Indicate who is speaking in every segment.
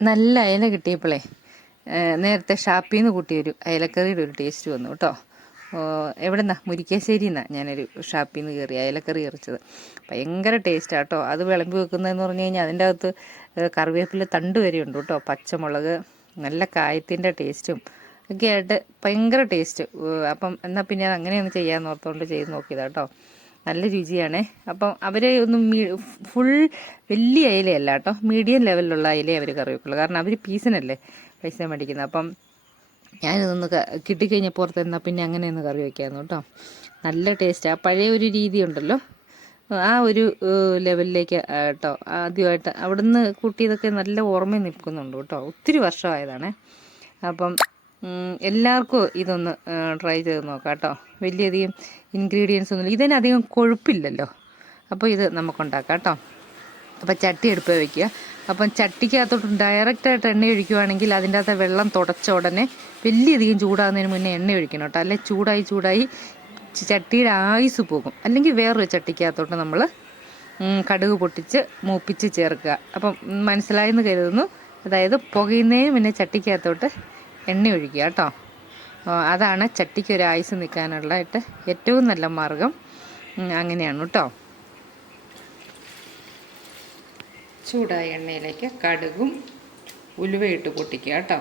Speaker 1: നല്ല അയല കിട്ടിയപ്പോഴേ നേരത്തെ ഷാപ്പിൽ നിന്ന് കൂട്ടിയൊരു അയലക്കറിയുടെ ഒരു ടേസ്റ്റ് വന്നു കേട്ടോ. എവിടെ നിന്നാ മുരിക്കാശ്ശേരി നിന്നാണ് ഞാനൊരു ഷാപ്പിൽ നിന്ന് കയറി അയലക്കറി എറിച്ചത് ഭയങ്കര ടേസ്റ്റാണ് കേട്ടോ. അത് വിളമ്പി വെക്കുന്നതെന്ന് പറഞ്ഞു കഴിഞ്ഞാൽ അതിന്റെ അകത്ത് കറിവേപ്പില തണ്ട് വരെ ഉണ്ട് കേട്ടോ. പച്ചമുളക് നല്ല കായത്തിന്റെ ടേസ്റ്റും ഒക്കെ ആയിട്ട് ഭയങ്കര ടേസ്റ്റ്. അപ്പം എന്നാൽ പിന്നെ അത് അങ്ങനെയൊന്ന് ചെയ്യാമെന്ന് ഓർത്തുകൊണ്ട് ചെയ്ത് നോക്കിയതാ കേട്ടോ. നല്ല രുചിയാണ്. അപ്പം അവർ ഒന്നും ഫുൾ വലിയ അയിലയല്ല കേട്ടോ. മീഡിയം ലെവലിലുള്ള അയിലേ അവർ കറി വെക്കുള്ളൂ കാരണം അവർ പീസിനല്ലേ പൈസ മേടിക്കുന്നത്. അപ്പം ഞാനിതൊന്ന് കിട്ടിക്കഴിഞ്ഞാൽ പുറത്ത് എന്നാൽ പിന്നെ അങ്ങനെ ഒന്ന് കറി വയ്ക്കാമെന്ന് കേട്ടോ. നല്ല ടേസ്റ്റ്. ആ പഴയ ഒരു രീതി ഉണ്ടല്ലോ ആ ഒരു ലെവലിലേക്ക് കേട്ടോ ആദ്യമായിട്ട് അവിടുന്ന് കൂട്ടിയതൊക്കെ നല്ല ഓർമ്മ നിൽക്കുന്നുണ്ട് കേട്ടോ. ഒത്തിരി വർഷമായതാണ്. അപ്പം എല്ലാവർക്കും ഇതൊന്ന് ട്രൈ ചെയ്ത് നോക്കാം കേട്ടോ. വലിയധികം ഇൻഗ്രീഡിയൻസ് ഒന്നുമില്ല. ഇതിനധികം കൊഴുപ്പില്ലല്ലോ. അപ്പോൾ ഇത് നമുക്കുണ്ടാക്കാം കേട്ടോ. അപ്പം ചട്ടി എടുപ്പ് വയ്ക്കുക അപ്പം ചട്ടിക്കകത്തോട്ട് ഡയറക്റ്റായിട്ട് എണ്ണ ഒഴിക്കുവാണെങ്കിൽ അതിന്റെ അകത്ത് വെള്ളം തുടച്ച ഉടനെ വലിയധികം ചൂടാകുന്നതിന് മുന്നേ എണ്ണ ഒഴിക്കണം കേട്ടോ. അല്ലെ ചൂടായി ചൂടായി ചട്ടിയുടെ ആയുസ് പോകും. അല്ലെങ്കിൽ വേറൊരു ചട്ടിക്കകത്തോട്ട് നമ്മൾ കടുക് പൊട്ടിച്ച് മൂപ്പിച്ച് ചേർക്കുക. അപ്പം മനസ്സിലായെന്ന് കരുതുന്നു. അതായത് പുകയുന്നതിന് മുന്നേ ചട്ടിക്കകത്തോട്ട് എണ്ണ ഒഴിക്കുക കേട്ടോ. അതാണ് ചട്ടിക്ക് ഒരു ആയുസ് നിൽക്കാനുള്ളതായിട്ട് ഏറ്റവും നല്ല മാർഗം. അങ്ങനെയാണ് കേട്ടോ. ചൂടായ എണ്ണയിലേക്ക് കടുകും ഉലുവയിട്ട് പൊട്ടിക്കുക കേട്ടോ.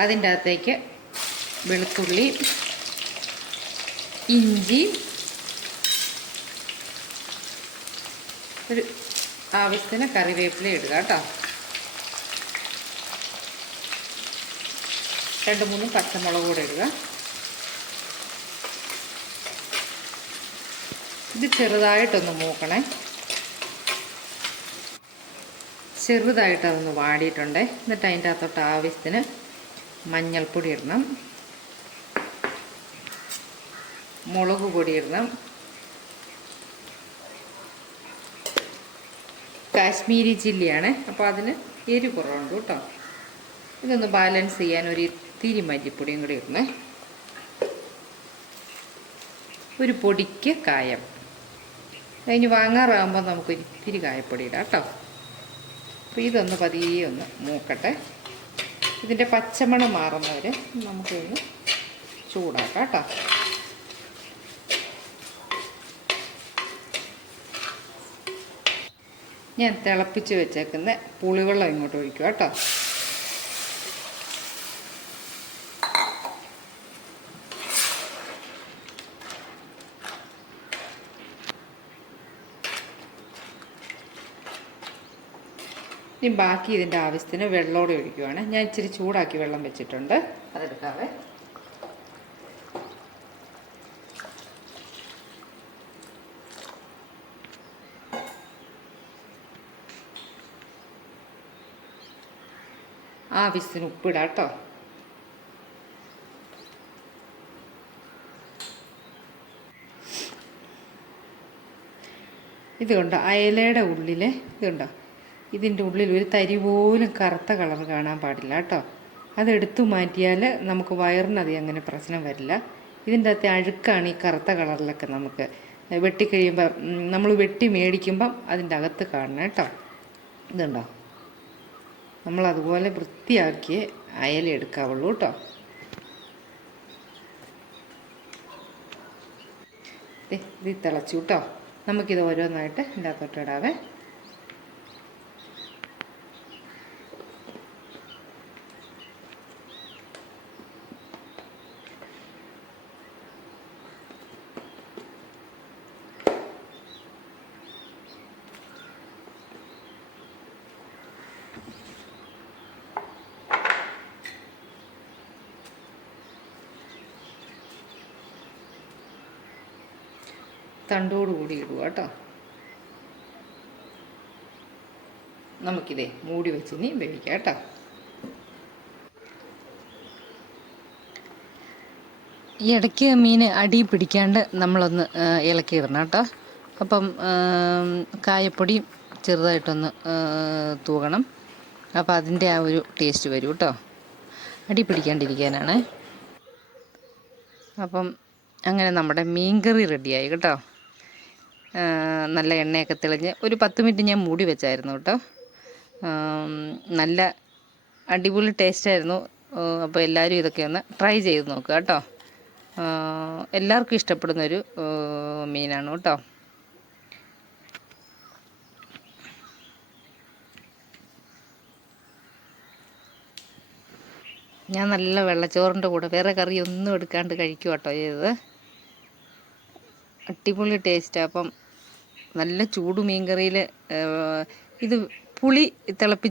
Speaker 1: അതിന്റെ അകത്തേക്ക് വെളുത്തുള്ളി ഇഞ്ചി ഒരു ആവശ്യത്തിന് കറിവേപ്പില ഇടുക കേട്ടോ. രണ്ട് മൂന്ന് പച്ചമുളക് കൂടെ ഇടുക. ഇത് ചെറുതായിട്ടൊന്ന് മൂക്കണേ. ചെറുതായിട്ട് അതൊന്ന് വാടിയിട്ടുണ്ട്. എന്നിട്ട് അതിന്റെ അകത്തോട്ട് ആവശ്യത്തിന് മഞ്ഞൾപ്പൊടി ഇടണം. മുളക് പൊടി ഇടണം. കാശ്മീരി ചില്ലിയാണ് അപ്പോൾ അതിന് എരി കുറവുണ്ട് കേട്ടോ. ഇതൊന്ന് ബാലൻസ് ചെയ്യാൻ ഒരു ഇത്തിരി മല്ലിപ്പൊടിയും കൂടി ഇടണേ. ഒരു പൊടിക്ക് കായം. അതിന് വാങ്ങാറാകുമ്പോൾ നമുക്ക് ഇത്തിരി കായപ്പൊടി ഇടാം കേട്ടോ. അപ്പോൾ ഇതൊന്ന് പതിയെ ഒന്ന് മൂക്കട്ടെ. ഇതിന്റെ പച്ചമണം മാറുന്നവരെ നമുക്കൊന്ന് ചൂടാക്കാം കേട്ടോ. ഞാൻ തിളപ്പിച്ച് വെച്ചേക്കുന്ന പുളിവെള്ളം ഇങ്ങോട്ട് ഒഴിക്കുക കേട്ടോ. ഇനി ബാക്കി ഇതിന്റെ ആവശ്യത്തിന് വെള്ളമോടെ ഒഴിക്കുവാണ്. ഞാൻ ഇച്ചിരി ചൂടാക്കി വെള്ളം വെച്ചിട്ടുണ്ട്. അതെടുക്കാവേ. ആവശ്യത്തിന് ഉപ്പിടാം കേട്ടോ. ഇതുകൊണ്ട് അയലയുടെ ഉള്ളിൽ ഇതുണ്ടോ ഇതിന്റെ ഉള്ളിൽ ഒരു തരി പോലും കറുത്ത കളർ കാണാൻ പാടില്ല കേട്ടോ. അതെടുത്തു മാറ്റിയാൽ നമുക്ക് വയറിനതി അങ്ങനെ പ്രശ്നം വരില്ല. ഇതിന്റെ അകത്തെ അഴുക്കാണ് ഈ കറുത്ത കളറിലൊക്കെ നമുക്ക്. വെട്ടിക്കഴിയുമ്പോൾ നമ്മൾ വെട്ടി മേടിക്കുമ്പം അതിന്റെ അകത്ത് കാണണം കേട്ടോ. ഇതുണ്ടോ നമ്മൾ അതുപോലെ വൃത്തിയാക്കി അയലെടുക്കാവുള്ളൂ കേട്ടോ ഇത് തിളച്ചു കേട്ടോ നമുക്കിത് ഓരോന്നായിട്ട് ഇതിന്റെ അകത്തോട്ട് തണ്ടോട് കൂടി ഇടുക കേട്ടോ. നമുക്കിതേ മൂടി വെച്ച് ഇനി വേവിക്കാം കേട്ടോ. ഈ ഇടയ്ക്ക് മീൻ അടി പിടിക്കാണ്ട് നമ്മളൊന്ന് ഇളക്കി ഇടണം കേട്ടോ. അപ്പം കായപ്പൊടി ചെറുതായിട്ടൊന്ന് തൂകണം അപ്പം അതിന്റെ ആ ഒരു ടേസ്റ്റ് വരും കേട്ടോ. അടി പിടിക്കാണ്ടിരിക്കാനാണ്. അപ്പം അങ്ങനെ നമ്മുടെ മീൻ കറി റെഡിയായി കേട്ടോ. നല്ല എണ്ണയൊക്കെ തെളിഞ്ഞ് ഒരു പത്ത് മിനിറ്റ് ഞാൻ മൂടി വെച്ചായിരുന്നു കേട്ടോ. നല്ല അടിപൊളി ടേസ്റ്റായിരുന്നു. അപ്പോൾ എല്ലാവരും ഇതൊക്കെ ഒന്ന് ട്രൈ ചെയ്ത് നോക്കുക കേട്ടോ. എല്ലാവർക്കും ഇഷ്ടപ്പെടുന്നൊരു മീനാണ് കേട്ടോ. ഞാൻ നല്ല വെള്ളച്ചോറിന്റെ കൂടെ വേറെ കറി ഒന്നും എടുക്കാണ്ട് കഴിക്കും കേട്ടോ ചെയ്തത്. അടിപൊളി ടേസ്റ്റാണ് അപ്പം നല്ല ചൂട് മീൻ കറിയിൽ ഇത് പുളി തിളപ്പി